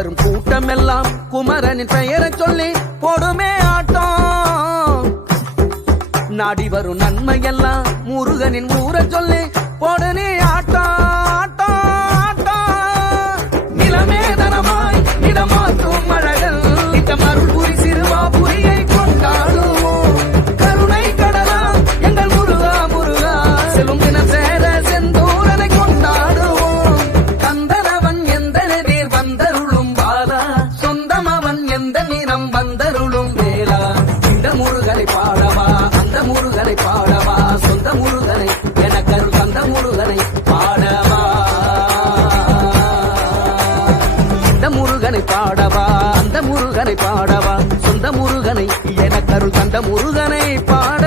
வரும் கூட்டம் எல்லாம் குமரனின் பெயரை சொல்லி போடுமே ஆட்டம். நாடி வரும் நன்மை எல்லாம் முருகனின் ஊரை சொல்லி போடுனே ஆட்டம் ஆட்டம் ஆட்டம். நிலமே தனமாய் நிலமாற்றும் அழகல் மருள் புரி சிறுவாபுரியை கொண்டாடுவோம். கருணை கடலா எங்கள் முருகா முருகா செல்லும் தினம் சேர செந்தூரனை கொண்டாடுவோம். கந்தனவன் எந்த நீர் வந்தருளும் பாலா சொந்தம் அவன் எந்த நிறம் வந்தருளும் வேளா. இந்த முருகனை பாடவா அந்த முருகனை பாடவா சொந்த முருகனை எனக்கருள் தந்த முருகனை பாடவா. இந்த முருகனை பாடவா அந்த முருகனை பாடவா சொந்த முருகனை எனக்கருள் தந்த முருகனை பாட